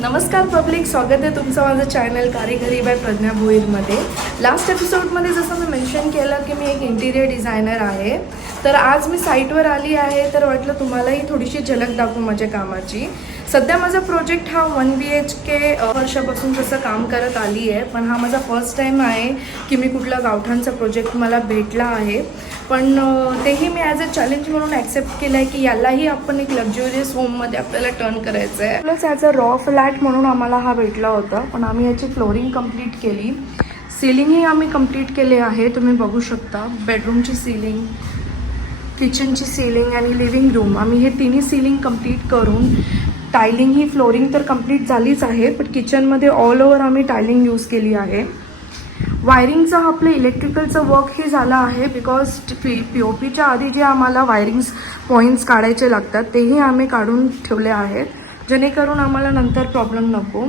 नमस्कार पब्लिक, स्वागत आहे तुमचं माझं चॅनल कारिगरी बाय प्रज्ञा भोईरमध्ये. लास्ट एपिसोडमध्ये जसं मी मेन्शन केलं की मी एक इंटिरियर डिझायनर आहे, तर आज मी साईटवर आली आहे. तर वाटलं तुम्हालाही थोडीशी झलक दाखवू माझ्या कामाची. सध्या माझा प्रोजेक्ट हा 1 BHK वर्षापासून तसं काम करत आली आहे, पण हा माझा फर्स्ट टाईम आहे की मी कुठला गावठाणचा प्रोजेक्ट मला भेटला आहे. पण तेही मी ॲज अ चॅलेंज म्हणून ॲक्सेप्ट केलं आहे की यालाही आपण एक लक्झुरियस होममध्ये आपल्याला टर्न करायचं आहे. Plus as a raw flat म्हणून आम्हाला हा भेटला होता, पण आम्ही याची फ्लोरिंग कंप्लीट केली. सिलिंगही आम्ही कंप्लीट केले आहे, तुम्ही बघू शकता. बेडरूमची सिलिंग, किचनची सिलिंग आणि लिव्हिंग रूम आम्ही हे तिन्ही सिलिंग कंप्लीट करून टायलिंग ही फ्लोरिंग तर कंप्लीट झालीच आहे, पण किचनमध्ये ऑल ओव्हर आम्ही टायलिंग यूज केली आहे. वायरिंगचं आपलं इलेक्ट्रिकलचं वर्कही झालं आहे, बिकॉज POPच्या आधी जे आम्हाला वायरिंग्स पॉईंट्स काढायचे लागतात तेही आम्ही काढून ठेवले आहेत, जेणेकरून आम्हाला नंतर प्रॉब्लेम नको.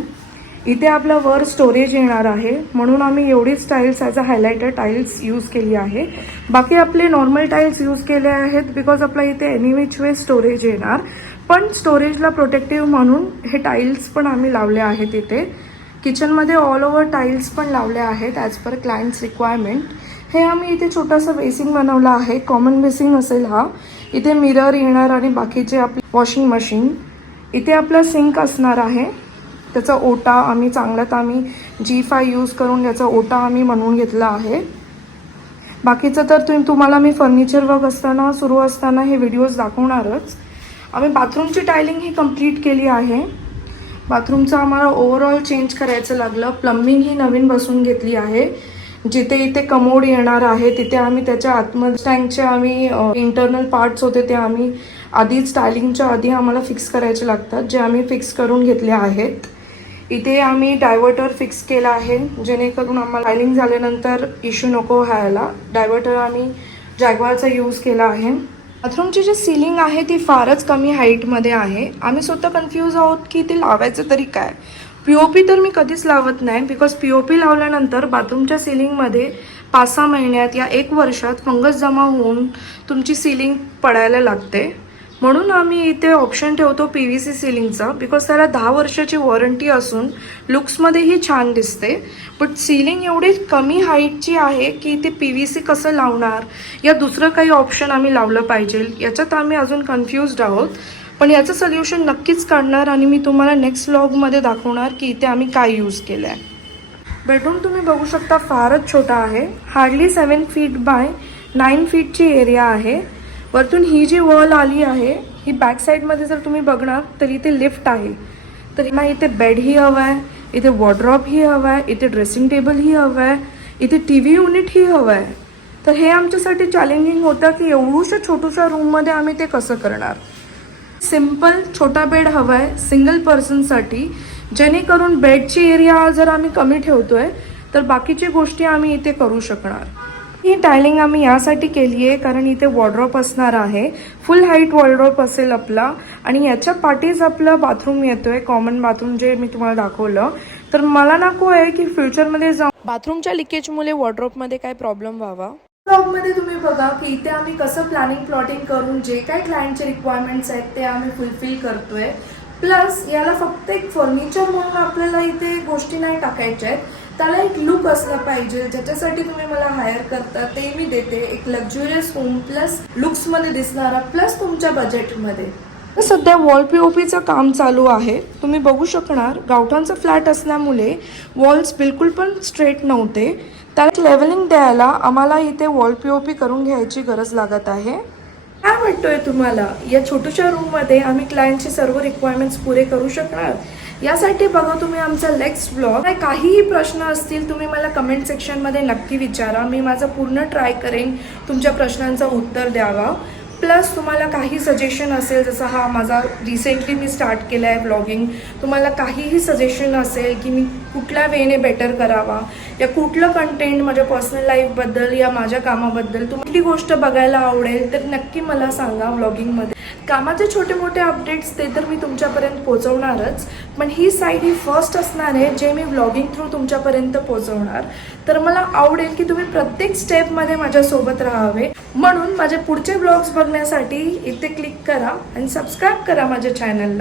इथे आपलं वर स्टोरेज येणार आहे, म्हणून आम्ही एवढीच tiles as a highlighter tiles use केली आहे. बाकी आपले नॉर्मल टाईल्स यूज केले आहेत, बिकॉज आपल्या इथे एनी विच वे स्टोरेज येणार, पण स्टोरेजला प्रोटेक्टिव्ह म्हणून हे टाईल्स पण आम्ही लावले आहेत. इथे किचनमध्ये ऑल ओव्हर टाईल्स पण लावले आहेत ॲज पर क्लायंट्स रिक्वायरमेंट. हे आम्ही इथे छोटासा बेसिन बनवला आहे, कॉमन बेसिन असेल हा. इथे मिरर येणार आणि बाकीचे आपले वॉशिंग मशीन. इथे आपला सिंक असणार आहे, त्याचा ओटा आम्ही आम्ही G5 यूज करून याचा ओटा आम्ही बनवून घेतला आहे. बाकीचं तर तुम्हाला मी फर्निचर वर्क सुरू असताना हे व्हिडिओज दाखवणारच. आम्ही बाथरूमची टायलिंग ही कंप्लीट केली आहे. बाथरूमचं आम्हाला ओव्हरऑल चेंज करायचं लागलं. प्लंबिंग ही नवीन बसवून घेतली आहे. जिथे इथे कमोड येणार आहे तिथे आम्ही त्याच्या आतमध्ये टँकचे आम्ही इंटरनल पार्ट्स होते ते आम्ही आधीच स्टायलिंगच्या आधी आम्हाला फिक्स करायचे लागतात, जे आम्ही फिक्स करून घेतले आहेत. इथे आम्ही डायव्हर्टर फिक्स केला आहे, जेणेकरून आम्हाला स्टायलिंग झाल्यानंतर इश्यू नको व्हायला. डायव्हर्टर आम्ही जॅग्वारचा यूज केला आहे. बाथरूमची जी सिलिंग आहे ती फारच कमी हाईटमध्ये आहे. आम्ही स्वतः कन्फ्यूज आहोत की ते लावायचं तरी काय. POP तर मी कधीच लावत नाही, बिकॉज POP लावल्यानंतर बाथरूमच्या सिलिंगमध्ये 5-6 महिन्यात या 1 वर्षात फंगस जमा होऊन तुमची सिलिंग पडायला लागते. म्हणून आम्ही इथे ऑप्शन ठेवतो PVC सिलिंगचा, बिकॉज त्याला 10 वर्षाची वॉरंटी असून लुक्समध्येही छान दिसते. बट सिलिंग एवढी कमी हाईटची आहे की ते PVC कसं लावणार या दुसरं काही ऑप्शन आम्ही लावलं पाहिजे, याच्यात आम्ही अजून कन्फ्युज्ड आहोत. पण याचं सोल्युशन नक्कीच काढणार आणि मी तुम्हाला नेक्स्ट व्लॉगमध्ये दाखवणार की इथे आम्ही काय यूज केलं आहे. बेडरूम तुम्ही बघू शकता, फारच छोटा आहे. हार्डली 7 फीट बाय 9 फीटची एरिया आहे. वरतून ही जी वॉल आली आहे ही बॅक साईडमध्ये जर तुम्ही बघणार तर इथे लिफ्ट आहे. तर ना इथे बेडही हवा आहे, इथे वॉर्डरॉबही हवा आहे, इथे ड्रेसिंग टेबलही हवं आहे, इथे TV युनिटही हवं आहे. तर हे आमच्यासाठी चॅलेंजिंग होतं की एवढूशा छोटूशा रूममध्ये आम्ही ते कसं करणार. सिम्पल छोटा बेड हवा आहे सिंगल पर्सनसाठी, जेणेकरून बेडची एरिया जर आम्ही कमी ठेवतोय तर बाकीची गोष्टी आम्ही इथे करू शकणार. ही टायलिंग आम्ही यासाठी केली आहे कारण इथे वॉर्डरोब असणार आहे. फुल हाईट वॉर्डरोब असेल आपला, आणि याच्या पाठीच आपलं बाथरूम येतोय, कॉमन बाथरूम जे मी तुम्हाला दाखवलं. तर मला नको आहे की फ्युचरमध्ये जाऊन बाथरूमच्या लिकेजमुळे वॉर्डरोबमध्ये काय प्रॉब्लेम व्हावा. ब्लॉगमध्ये तुम्ही बघा की इथे आम्ही कसं प्लॅनिंग प्लॉटिंग करून जे काही क्लायंटचे रिक्वायरमेंट्स आहेत ते आम्ही फुलफिल करतोय. प्लस याला फक्त एक फर्निचर म्हणून आपल्याला इथे गोष्टी नाही टाकायच्या आहेत, त्याला एक लुक असलं पाहिजे, ज्याच्यासाठी तुम्ही मला हायर करता ते मी देते. एक लक्झुरियस होम प्लस लुक्समध्ये दिसणारा, प्लस तुमच्या बजेटमध्ये. सध्या वॉल POPचं काम चालू आहे. तुम्ही बघू शकणार गावठाणचा फ्लॅट असल्यामुळे वॉल्स बिलकुल पण स्ट्रेट नव्हते. त्याला लेवलिंग द्यायला आम्हाला इथे वॉल POP करून घ्यायची गरज लागत आहे. काय वाटतोय तुम्हाला या छोट्याशा रूममध्ये आम्ही क्लायंटचे सर्व रिक्वायरमेंट्स पुरे करू शकणार? यासाठी बघा तुम्ही आमचा नेक्स्ट ब्लॉग. काहीही प्रश्न असतील तुम्ही मला कमेंट सेक्शनमध्ये नक्की विचारा. मी माझं पूर्ण ट्राय करेन तुमच्या प्रश्नांचं उत्तर द्यावा. प्लस तुम्हाला काही सजेशन असेल, जसं हा माझा रिसेंटली मी स्टार्ट केला आहे ब्लॉगिंग, तुम्हाला काहीही सजेशन असेल की मी कुठल्या वेने बेटर करावा या कुठलं कंटेंट माझ्या पर्सनल लाईफबद्दल या माझ्या कामाबद्दल कुठली गोष्ट बघायला आवडेल तर नक्की मला सांगा. व्लॉगिंगमध्ये कामाचे छोटे मोठे अपडेट्स ते तर मी तुमच्यापर्यंत पोहोचवणारच, पण ही साईड ही फर्स्ट असणार आहे जे मी व्लॉगिंग थ्रू तुमच्यापर्यंत पोहोचवणार. तर मला आवडेल की तुम्ही प्रत्येक स्टेपमध्ये माझ्यासोबत राहावे. म्हणून माझे पुढचे ब्लॉग्स बघण्यासाठी इथे क्लिक करा आणि सबस्क्राईब करा माझ्या चॅनलला.